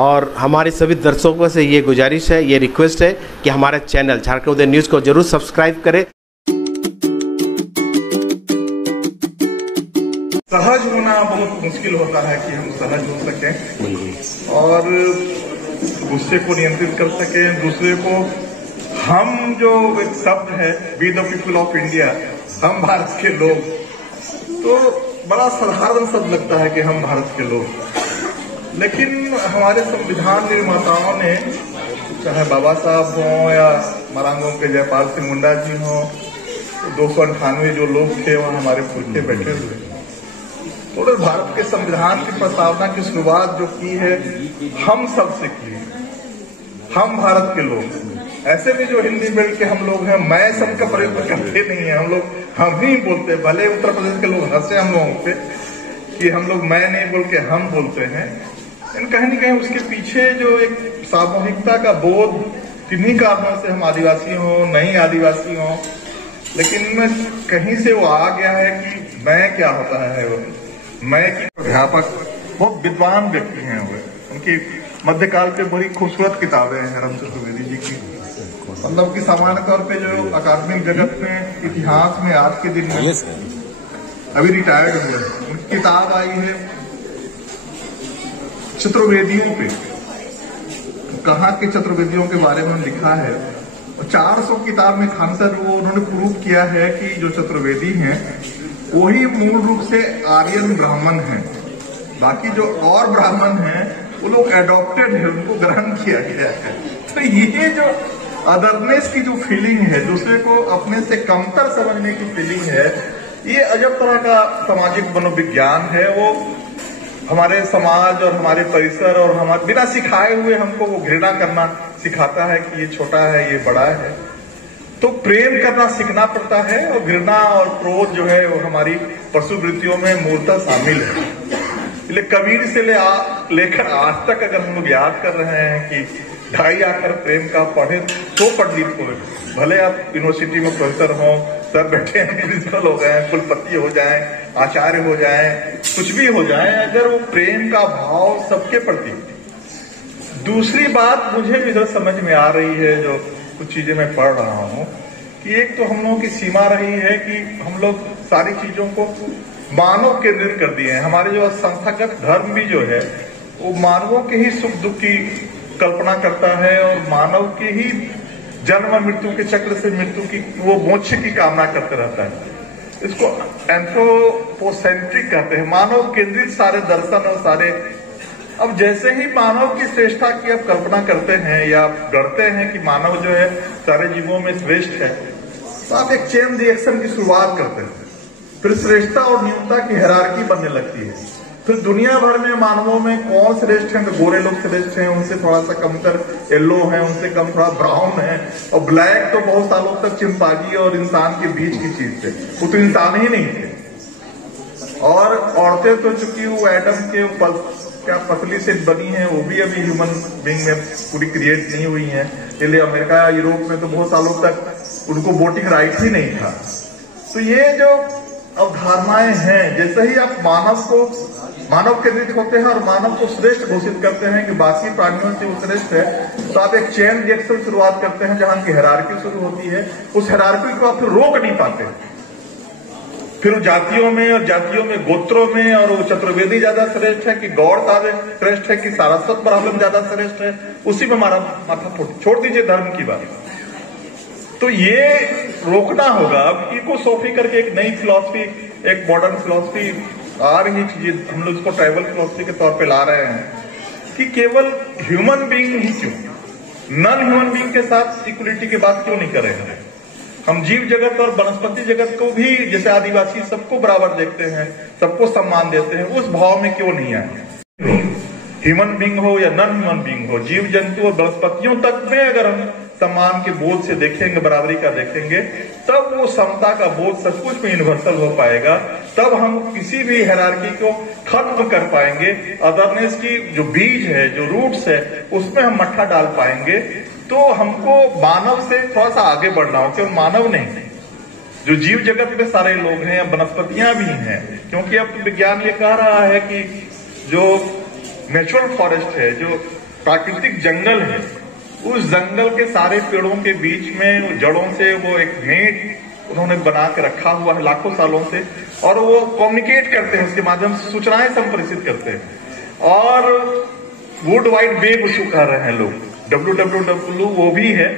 और हमारे सभी दर्शकों से ये गुजारिश है, ये रिक्वेस्ट है कि हमारे चैनल झारखंड उदय न्यूज़ को जरूर सब्सक्राइब करें। सहज होना बहुत मुश्किल होता है कि हम सहज हो सकें और गुस्से को नियंत्रित कर सकें, दूसरे को हम जो एक शब्द है we the people of India, हम भारत के लोग, तो बड़ा साधारण शब्द लगता है कि हम भारत के लोग, लेकिन हमारे संविधान निर्माताओं ने, चाहे बाबा साहब हों या मरांगों के जयपाल सिंह मुंडा जी हों, 298 जो लोग थे वहां हमारे पुरखे बैठे हुए, तो भारत के संविधान की प्रस्तावना की शुरुआत जो की है हम सब से की है, हम भारत के लोग। ऐसे भी जो हिंदी में के हम लोग हैं, मैं सब का प्रयोग करते नहीं है, हम ही बोलते हैं। भले उत्तर प्रदेश के लोग हंसे हम लोगों पे कि हम लोग मैं नहीं बोल के हम बोलते हैं, लेकिन कहीं न कहीं उसके पीछे जो एक सामूहिकता का बोध, किन्हीं कारणों से हम आदिवासी हों नहीं आदिवासी हों, लेकिन कहीं से वो आ गया है कि मैं क्या होता है। वो मैं की अध्यापक बहुत विद्वान व्यक्ति हैं, वे उनकी मध्यकाल पे बड़ी खूबसूरत किताबें हैं राम चतुर्वेदी जी की, मतलब कि सामान्य तौर पे जो अकादमिक जगत में, इतिहास में आज के दिन में अभी रिटायर्ड हुए, उनकी किताब आई है चतुर्वेदियों पे, कहाँ के चतुर्वेदियों के बारे में लिखा है। 400 किताब में खानसर वो उन्होंने प्रूव किया है कि जो चतुर्वेदी हैं वही मूल रूप से आर्यन ब्राह्मण हैं, बाकी जो और ब्राह्मण हैं वो लोग एडॉप्टेड है, उनको ग्रहण किया गया है। तो ये जो अदरनेस की जो फीलिंग है, दूसरे को अपने से कमतर समझने की फीलिंग है, ये अजब तरह का सामाजिक मनोविज्ञान है। वो हमारे समाज और हमारे परिसर और हमारे बिना सिखाए हुए हमको वो घृणा करना सिखाता है कि ये छोटा है, ये बड़ा है। तो प्रेम करना सीखना पड़ता है, और घृणा और क्रोध जो है वो हमारी पशु वृत्तियों में मूलतः शामिल है। इसलिए कबीर से लेकर आज तक अगर हम लोग याद कर रहे हैं कि ढाई आकर प्रेम का पढ़े तो पंडित हो, भले आप यूनिवर्सिटी में प्रोफेसर हों, सर बैठे हैं, प्रिंसिपल हो गए, कुलपति हो जाएं, आचार्य हो जाएं, कुछ भी हो जाएं, अगर वो प्रेम का भाव सबके प्रति। दूसरी बात मुझे भी इधर समझ में आ रही है, जो कुछ चीजें मैं पढ़ रहा हूँ, कि एक तो हम लोगों की सीमा रही है कि हम लोग सारी चीजों को मानव केंद्रित कर दिए हैं। हमारे जो संस्थागत धर्म भी जो है वो मानवों के ही सुख दुख की कल्पना करता है, और मानव के ही जन्म मृत्यु के चक्र से मृत्यु की वो मोक्ष की कामना करते रहता है। इसको एंथ्रोपोसेंट्रिक कहते हैं, मानव केंद्रित सारे दर्शन और सारे। अब जैसे ही मानव की श्रेष्ठता की आप कल्पना करते हैं या गढ़ते हैं कि मानव जो है सारे जीवों में श्रेष्ठ है, तो आप एक चेन रिएक्शन की शुरुआत करते हैं, फिर श्रेष्ठता और न्यूनता की हायरार्की बनने लगती है। फिर दुनिया भर में मानवों में कौन श्रेष्ठ हैं, तो गोरे लोग श्रेष्ठ हैं, उनसे थोड़ा सा कमतर येलो है, उनसे कम थोड़ा ब्राउन है, और ब्लैक तो बहुत सालों तक चिंपांजी और इंसान के बीच की चीज थे, वो तो इंसान ही नहीं थे। और औरतें तो चूंकि वो एडम के क्या पतली से बनी है, वो भी अभी ह्यूमन बीइंग में पूरी क्रिएट नहीं हुई है, इसलिए अमेरिका यूरोप में तो बहुत सालों तक उनको वोटिंग राइट ही नहीं था। तो ये जो अवधारणाएं हैं, जैसे ही आप मानव केंद्रित होते हैं और मानव को श्रेष्ठ घोषित करते हैं कि बाकी प्राणियों से वो श्रेष्ठ है, तो आप एक चेन रिएक्शन शुरुआत करते हैं जहां की हायरार्की शुरू होती है। उस हायरार्की को आप फिर रोक नहीं पाते, फिर जातियों में गोत्रों में, और वो चतुर्वेदी ज्यादा श्रेष्ठ है कि गौड़ ज्यादा श्रेष्ठ है कि सारस्वत ब्राह्मण ज्यादा श्रेष्ठ है, उसी में हमारा माथा छोड़ दीजिए धर्म की बात। तो ये रोकना होगा। अब इकोसॉफी करके एक नई फिलॉसफी, एक मॉडर्न फिलॉसफी आ रही चीज, हम लोग इसको ट्राइबल फिलॉसफी के तौर पे ला रहे हैं कि केवल ह्यूमन बीइंग ही क्यों, नॉन ह्यूमन बीइंग के साथ इक्वलिटी की बात क्यों नहीं कर रहे हैं। हम जीव जगत और वनस्पति जगत को भी, जैसे आदिवासी सबको बराबर देखते हैं, सबको सम्मान देते हैं, उस भाव में क्यों नहीं आए। ह्यूमन बीइंग हो या नॉन ह्यूमन बीइंग हो, जीव जंतु और वनस्पतियों तक में अगर हम सम्मान के बोध से देखेंगे, बराबरी का देखेंगे, तब वो समता का बोध सब कुछ में यूनिवर्सल हो पाएगा। तब हम किसी भी हायरार्की को खत्म कर पाएंगे। अदरनेस की जो बीज है, जो रूट्स है, उसमें हम मट्ठा डाल पाएंगे। तो हमको मानव से थोड़ा सा आगे बढ़ना हो, केवल मानव नहीं, जो जीव जगत में सारे लोग हैं, वनस्पतियां भी हैं, क्योंकि अब विज्ञान ये कह रहा है कि जो नेचुरल फॉरेस्ट है, जो प्राकृतिक जंगल है, उस जंगल के सारे पेड़ों के बीच में जड़ों से वो एक नेट उन्होंने बना के रखा हुआ है लाखों सालों से, और वो कम्युनिकेट करते हैं, उसके माध्यम से सूचनाएं संप्रेषित करते हैं। और वर्ल्ड वाइड वेब उसको कह रहे हैं लोग, www वो भी है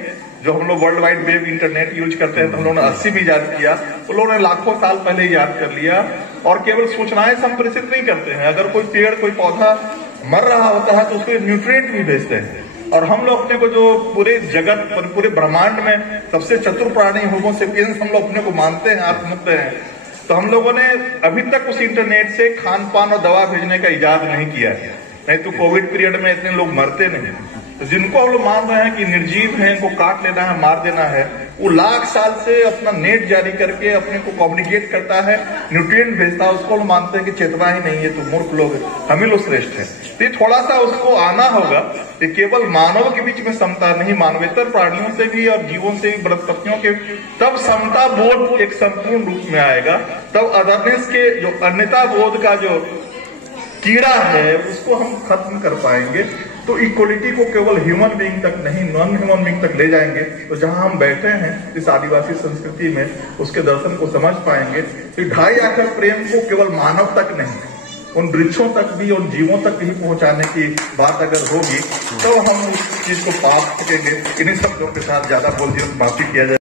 जो हम लोग world wide web internet use करते हैं, तो हम लोगों ने 80 भी याद किया, उन लोगों ने लाखों साल पहले याद कर लिया। और केवल सूचनाएं संप्रेषित नहीं करते हैं, अगर कोई पेड़ कोई पौधा मर रहा होता है तो उसको न्यूट्रिएंट भी भेजते हैं। और हम लोग अपने को जो पूरे जगत पूरे ब्रह्मांड में सबसे चतुर प्राणी होमो सेपियंस हम लोग अपने को मानते हैं, आत्ममुक्त हैं, तो हम लोगों ने अभी तक उस इंटरनेट से खान पान और दवा भेजने का इजाद नहीं किया है। नहीं तो कोविड पीरियड में इतने लोग मरते नहीं। तो जिनको हम लोग मान रहे हैं कि निर्जीव हैं, इनको काट लेना है, मार देना है, वो लाख साल से अपना नेट जारी करके अपने को कम्युनिकेट करता है, न्यूट्रिएंट भेजता है, उसको लोग मानते हैं कि चेतना ही नहीं है, तो मूर्ख लोग हम ही लोग श्रेष्ठ है। तो थोड़ा सा उसको आना होगा कि केवल मानव के बीच में समता नहीं, मानवेतर प्राणियों से भी और जीवों से भी, वनस्पतियों के, तब समता बोध एक संपूर्ण रूप में आएगा, तब अदरनेस के जो अन्यता बोध का जो कीड़ा है उसको हम खत्म कर पाएंगे। तो इक्वलिटी को केवल ह्यूमन बीइंग तक नहीं, नॉन ह्यूमन बीइंग तक ले जाएंगे। तो जहां हम बैठे हैं इस आदिवासी संस्कृति में, उसके दर्शन को समझ पाएंगे। तो ढाई आकर प्रेम को केवल मानव तक नहीं, उन वृक्षों तक भी, उन जीवों तक भी पहुंचाने की बात अगर होगी, तो हम उस चीज को पा सकेंगे। इन्हीं शब्दों के साथ ज्यादा बोल दिया, माफी किया जाए।